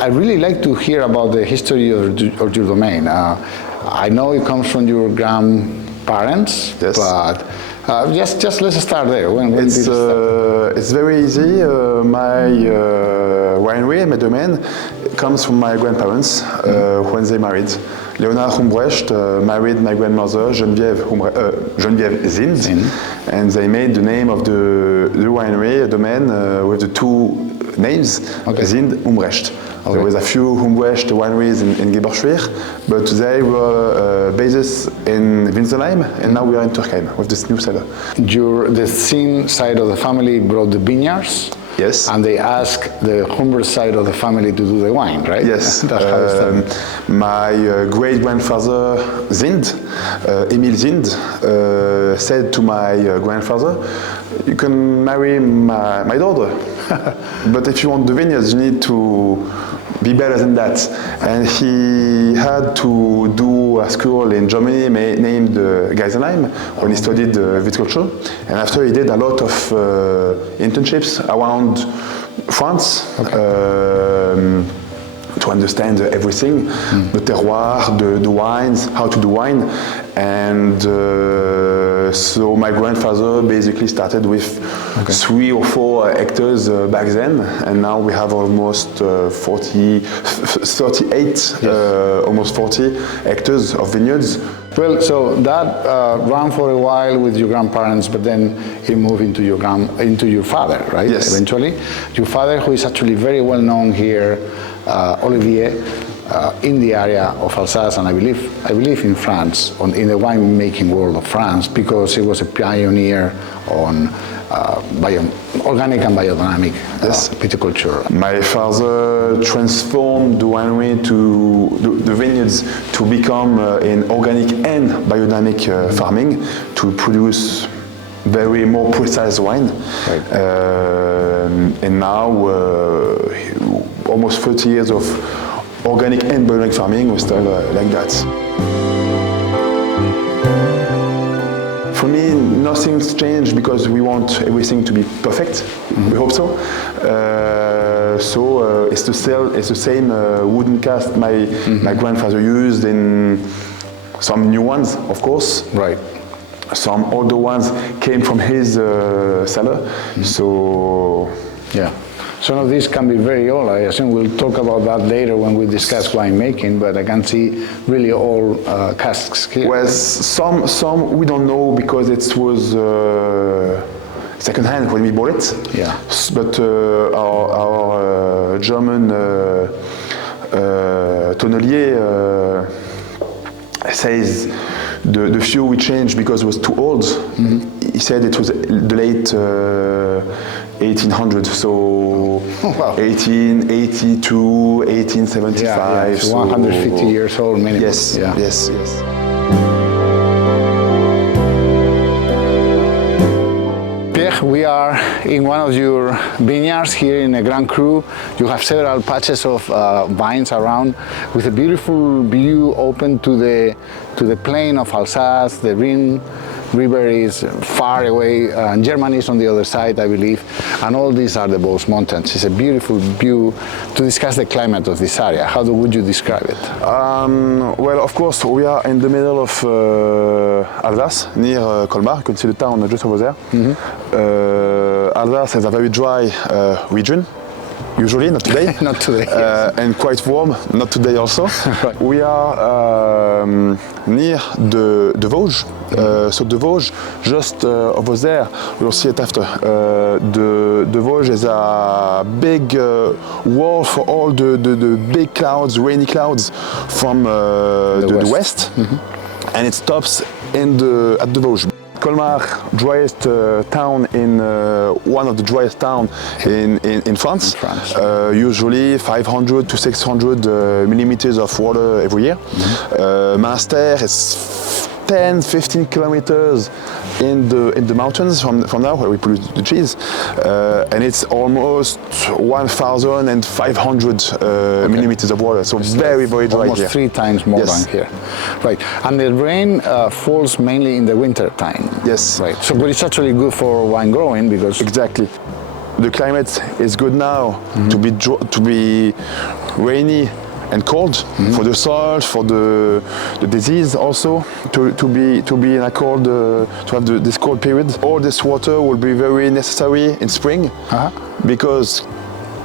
I really like to hear about the history of your domain. I know it comes from your grandparents, Yes. but just let's start there. When did it start? It's very easy. My winery, my domain, comes from my grandparents when they married. Leonard Humbrecht married my grandmother, Geneviève Zind, and they made the name of the winery, a domain with the two names, Zind, Humbrecht. Okay. There was a few Humbrecht wineries in Geberschwir, but they were based in Winselheim, and now we are in Turkheim with this new cellar. The Zind side of the family brought the vineyards. Yes. And they asked the Humbert side of the family to do the wine, right? Yes. That's how it started. My great-grandfather Zind, Emil Zind, said to my grandfather, "You can marry my daughter, but if you want the vineyards, you need to be better than that." And he had to do a school in Germany named Geisenheim when he studied viticulture. And after he did a lot of internships around France to understand everything, the terroir, the wines, how to do wine. And so my grandfather basically started with 3 or 4 hectares back then, and now we have almost 38, almost 40 hectares of vineyards. Well, so that ran for a while with your grandparents, but then it moved into your father, right? Yes. Eventually, your father, who is actually very well known here, Olivier, in the area of Alsace, and I believe in France, in the winemaking world of France, because he was a pioneer on organic and biodynamic viticulture. My father transformed the winery the vineyards to become in organic and biodynamic farming to produce very more precise wine. Right. And now, almost 30 years of organic and biodynamic farming, we still like that. For me, nothing's changed because we want everything to be perfect. We hope so. It's the same wooden cask my grandfather used, in some new ones, of course. Right. Some older ones came from his cellar. So yeah. Some of these can be very old. I assume we'll talk about that later when we discuss winemaking, but I can see really old casks here. Well, some we don't know because it was second hand when we bought it. Yeah. But our German tonnelier says the few we changed because it was too old. He said it was the late 1800s, so 1882, 1875. Yeah, so 150 years old minimum. Yes, yes. Pierre, we are in one of your vineyards here in the Grand Cru. You have several patches of vines around with a beautiful view open to the plain of Alsace. The Rhine River is far away, and Germany is on the other side, I believe, and all these are the Vosges Mountains. It's a beautiful view. To discuss the climate of this area, how would you describe it? Well, of course, we are in the middle of Alsace, near Colmar. You can see the town just over there. Alsace is a very dry region. Usually, not today. Not today. Yes. And quite warm, not today also. Right. We are near the Vosges. So the Vosges, just over there, we'll see it after. The Vosges is a big wall for all the big clouds, rainy clouds from the west. And it stops at the Vosges. Colmar, driest town one of the driest towns in France. Usually 500 to 600 millimeters of water every year. Münster is 10-15 kilometers in the mountains from now where we produce the cheese, and it's almost 1,500 millimeters of water, so very dry almost here. 3 times more than here. Right, and the rain falls mainly in the winter time. Yes. Right, so but it's actually good for wine growing because... Exactly. The climate is good now to be rainy and cold for the soil, for the disease also to be in a cold to have this cold period. All this water will be very necessary in spring because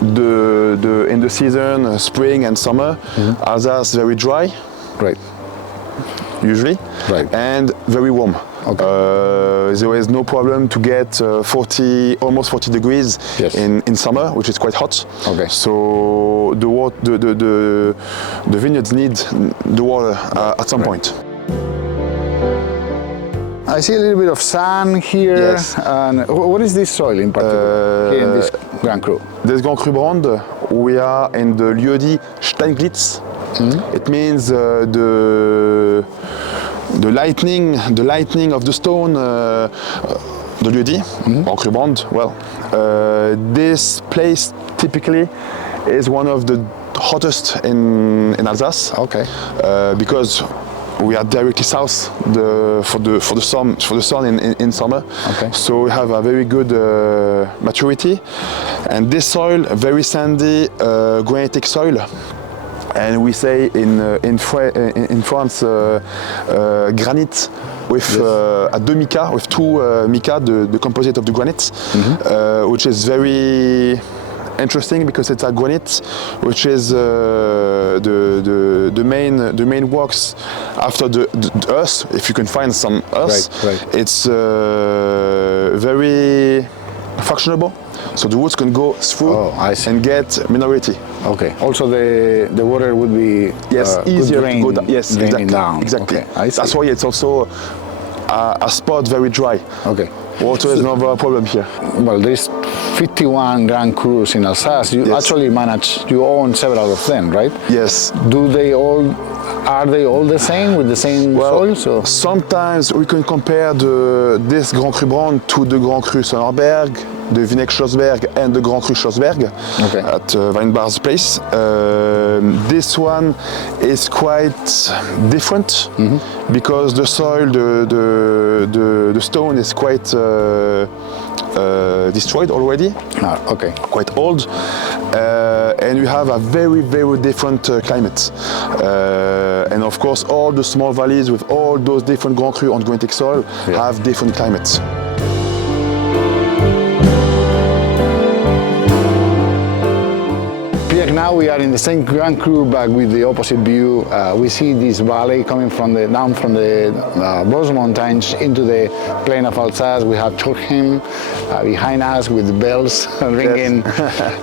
in the season spring and summer Alsace very dry, Right. usually, Right. and very warm. Okay. There is no problem to get almost 40 degrees Yes. in summer, which is quite hot. Okay. So the vineyards need the water at some point. I see a little bit of sand here. Yes. And what is this soil in particular here in this Grand Cru? This Grand Cru brand, we are in the lieu-dit Steinglitz. It means the lightning of the stone, the lieu-dit, Grand Cru brand. Well, this place typically is one of the hottest in Alsace. Okay. Because we are directly south for the sun in summer. Okay. So we have a very good maturity, and this soil, very sandy, granitic soil. And we say in France granite with a deux mica, with two mica, the composite of the granite, which is very interesting because it's a granite, which is the main works after the earth. If you can find some earth, Right. it's very functionable. So the roots can go through and get minerality. Okay. Also, the water would be Easier good drain, to go down. Yes, draining exactly. down. Exactly. Okay. I see. That's why it's also a spot very dry. Okay. Water is never a problem here. Well, there's 51 Grand Crus in Alsace. You actually you own several of them, right? Yes. Are they all the same with the same soils? Or? Sometimes we can compare this Grand Cru brand to the Grand Cru Sonnerberg, the Vinek Schlossberg, and the Grand Cru Schlossberg at Weinbar's place. This one is quite different because the soil, the stone is quite destroyed already. Okay. Quite old, and we have a very, very different climate. And of course, all the small valleys with all those different Grand Cru on granitic soil have different climates. Now we are in the same Grand Cru, but with the opposite view. We see this valley coming down from the Vosges Mountains into the plain of Alsace. We have Cholheim behind us with the bells ringing.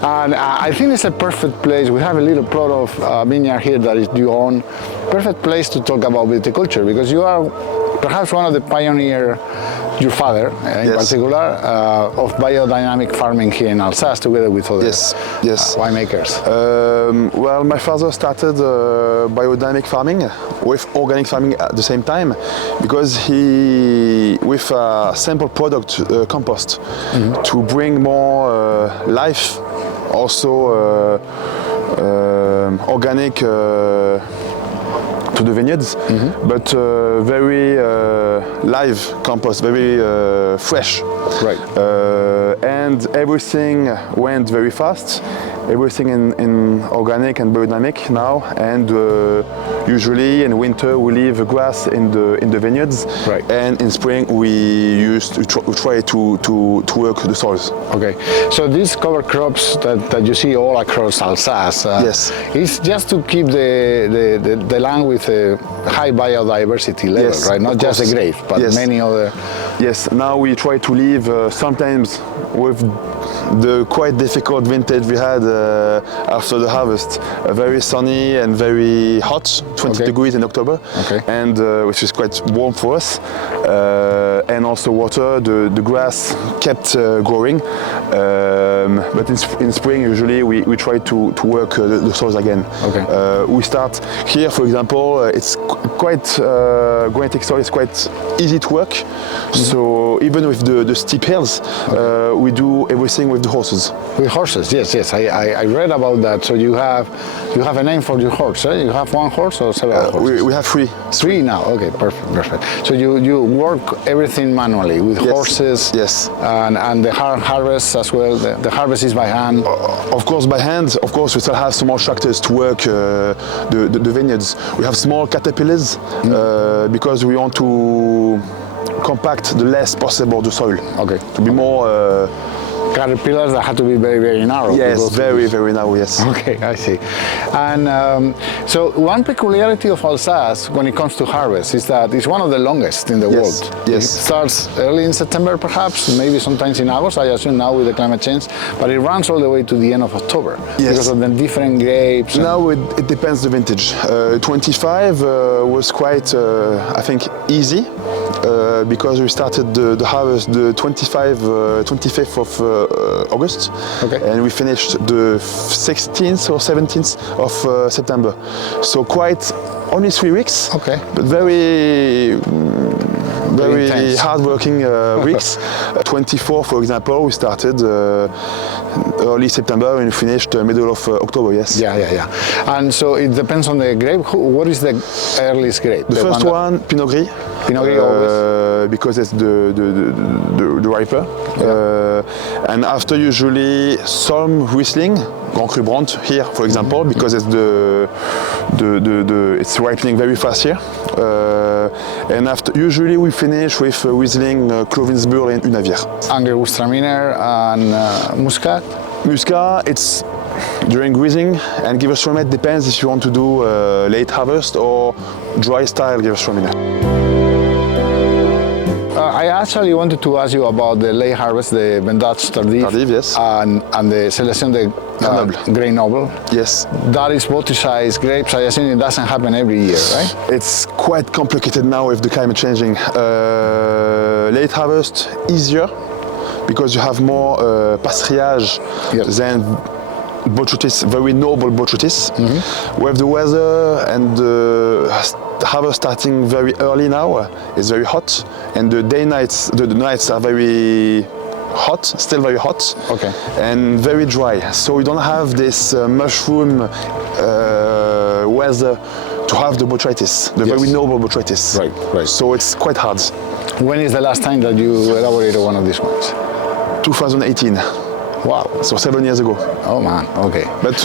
And I think it's a perfect place. We have a little plot of vineyard here that you own. Perfect place to talk about viticulture because you are perhaps one of the pioneers, your father in particular, of biodynamic farming here in Alsace together with other winemakers. Well, my father started biodynamic farming with organic farming at the same time because with a simple product, compost, to bring more life, also organic to the vineyards, but very live compost, very fresh. Right. And everything went very fast. Everything in organic and biodynamic now, and usually in winter we leave grass in the vineyards, and in spring we try to work the soils. Okay, so these cover crops that you see all across Alsace, it's just to keep the land with a high biodiversity level, right? Not just the grapes, but many other. Yes, now we try to live sometimes with the quite difficult vintage we had after the harvest. Very sunny and very hot, 20 degrees in October, and which is quite warm for us. And also water, the grass kept growing. But in spring, usually we try to work the soils again. We start here, for example, it's quite, granitic soil is quite easy to work. So even with the steep hills, we do everything with the horses. With horses, yes. I read about that. So you have a name for your horse, eh? You have one horse or several horses? We have three. Three now. Okay, perfect. So you work everything everything manually with Yes. horses. Yes. And the harvest as well. The harvest is by hand. Of course, by hand. Of course, we still have small tractors to work the vineyards. We have small caterpillars because we want to compact the less possible the soil. Okay. To be more. Caterpillars that have to be very, very narrow. Yes, very, very narrow. Yes. Okay, I see. And so one peculiarity of Alsace when it comes to harvest is that it's one of the longest in the Yes, world. yes. It starts early in September perhaps, maybe sometimes in August, I assume now with the climate change, but it runs all the way to the end of October Yes. because of the different grapes. Now it depends the vintage. 25 was quite, I think, easy because we started the harvest the 25th of August, Okay. and we finished the 16th or 17th of September. So quite only 3 weeks, Okay. but very intense. hard-working weeks. 24, for example, we started early September and finished middle of October. Yes. Yeah. And so it depends on the grape. What is the earliest grape? The first one, Pinot Gris. Pinot Gris always. Because it's the riper. And after usually some Riesling, Grand Cru Brand here, for example, because it's it's ripening very fast here. And after usually we finish with Riesling, Clovinsburg and Unavir. Angewürztraminer and Muscat. Muscat, it's during Riesling, and Gewürztraminer depends if you want to do late harvest or dry style Gewürztraminer. I actually wanted to ask you about the late harvest, the Vendange Tardif, Tardif, yes. and the Selection de Grey Noble. Yes. That is multi-size grapes. I assume it doesn't happen every year, right? It's quite complicated now with the climate changing. Late harvest easier because you have more pastillage Yep. than botrytis, very noble botrytis. With the weather and the harvest starting very early now, it's very hot, and the nights are very hot, still very hot, Okay. and very dry. So we don't have this mushroom weather to have the botrytis, the Yes. very noble botrytis. Right. So it's quite hard. When is the last time that you elaborated one of these ones? 2018, Wow. so 7 years ago. Oh man. Okay. But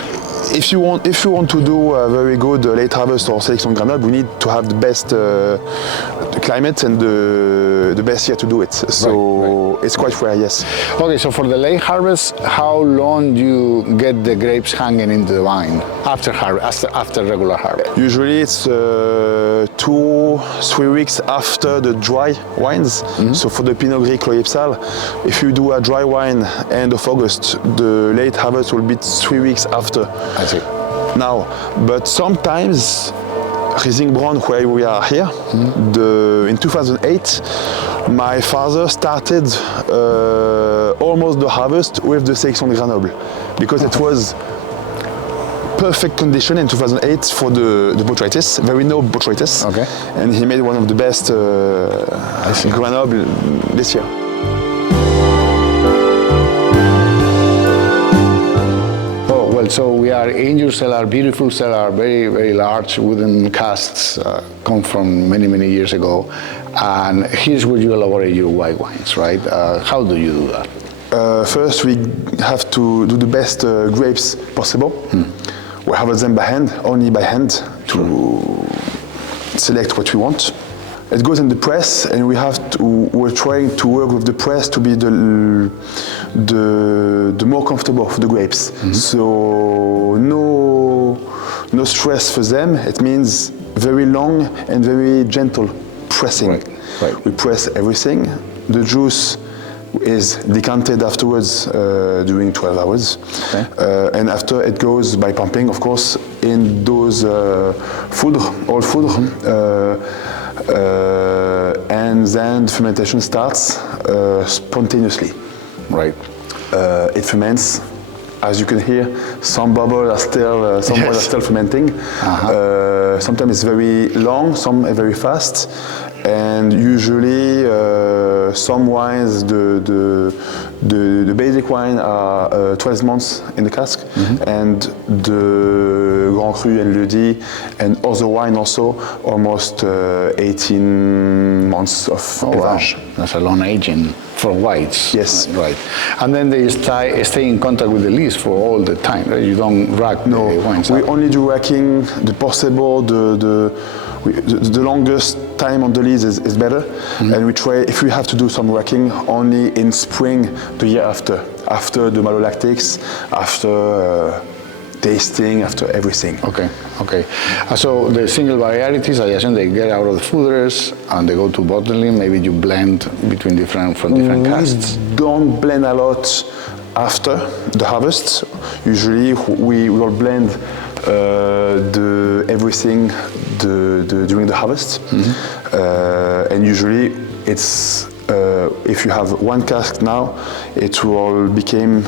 if you want to do a very good late harvest or selection Grenoble, we need to have the best the climate and the best year to do it. So Right. it's quite rare, yes. Okay. So for the late harvest, how long do you get the grapes hanging into the vine after regular harvest? Usually it's 2-3 weeks after the dry wines. So for the Pinot Gris Cloyepsal, if you do a dry wine end of August, the late harvest will be 3 weeks after. I see. Now, but sometimes Riesling Brand, where we are here, in 2008, my father started almost the harvest with the Sélection de Grenoble because it was perfect condition in 2008 for the botrytis, very noble botrytis. Okay. And he made one of the best Grenoble this year. Well, so we are in your cellar, beautiful cellar, very, very large wooden casks, come from many, many years ago. And here's where you elaborate your white wines, right? How do you do that? First, we have to do the best grapes possible. We harvest them by hand, only by hand, to select what we want. It goes in the press, and we're trying to work with the press to be the more comfortable for the grapes. So no stress for them. It means very long and very gentle pressing. Right. We press everything. The juice is decanted afterwards during 12 hours. Okay. And after it goes by pumping, of course, in those old foudre. And then the fermentation starts spontaneously. Right. It ferments. As you can hear, some bubbles are still, some are still fermenting. Sometimes it's very long, some are very fast, And usually some wines, the basic wine are 12 months in the cask, and the Grand Cru and Ledi and other wine also almost 18 months of age. Wow. That's a long aging for whites. Yes. Right. And then they stay in contact with the lees for all the time, right? You don't rack the wines we up. only do racking. The possible, the longest time on the lees is better, and we try, if we have to do some racking, only in spring the year after the malolactics, after tasting, after everything. Okay, okay. So the single varieties, I assume they get out of the foeders and they go to bottling. Maybe you blend from different casks. We don't blend a lot after the harvest. Usually we will blend everything during the harvest, and usually it's if you have one cask now, it will become,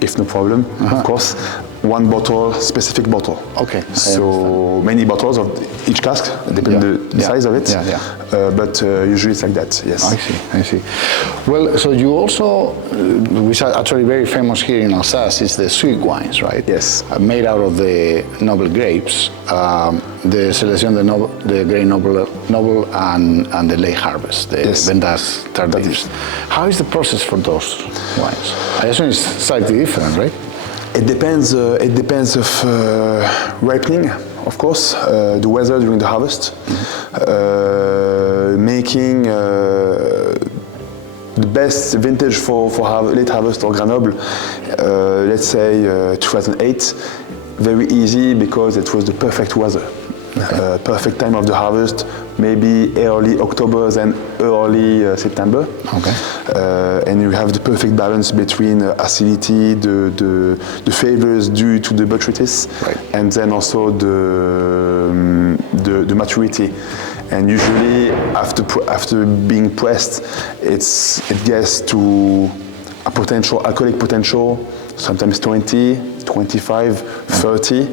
if no problem, of course, one bottle, specific bottle. Okay. So many bottles of each cask, depending the size of it. But usually it's like that. Yes. I see. Well, so you also, which are actually very famous here in Alsace, is the sweet wines, right? Yes. Made out of the noble grapes, the Selección de Grey Noble and the late harvest, the Vendas Tardives. How is the process for those wines? I assume it's slightly different, right? It depends. It depends of ripening, of course, the weather during the harvest, making the best vintage for late harvest or Grenoble. Let's say 2008. Very easy because it was the perfect weather. Perfect time of the harvest, maybe early October and early September. Okay. And you have the perfect balance between acidity, the flavors due to the botrytis, and then also the maturity. And usually after being pressed, it gets to a alcoholic potential, sometimes 20, 25, 30.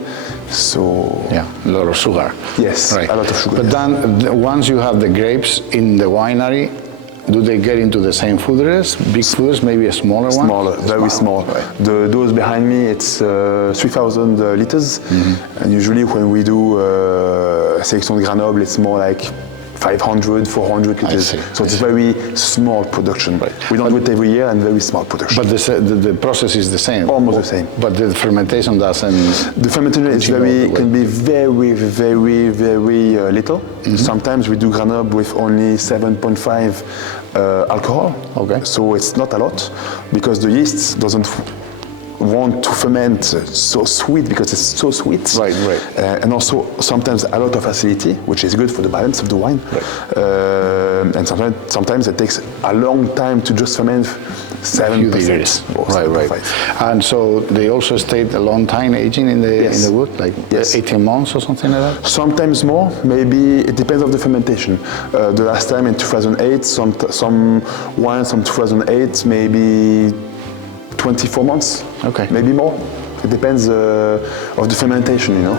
So yeah, a lot of sugar. Yes, right. A lot of sugar. But then once you have the grapes in the winery, do they get into the same foeders, big foeders, maybe a smaller one? Smaller, very small. Right. Those behind me, it's 3,000 liters, and usually when we do Sélection de Grenoble, it's more like 500, 400 liters. So it's very small production. Right. We don't do it every year, and very small production. But the process is the same. Almost the same. But the fermentation doesn't. The fermentation is can be very, very, very little. Sometimes we do Grenoble with only 7.5 alcohol. Okay. So it's not a lot because the yeast doesn't want to ferment so sweet because it's so sweet. Right. And also sometimes a lot of acidity, which is good for the balance of the wine. Right. And sometimes it takes a long time to just ferment 7%. Right. And so they also stayed a long time aging in the wood, like 18 months or something like that? Sometimes more, maybe it depends on the fermentation. The last time in 2008, some wines from 2008, maybe 24 months, maybe more. It depends of the fermentation, you know.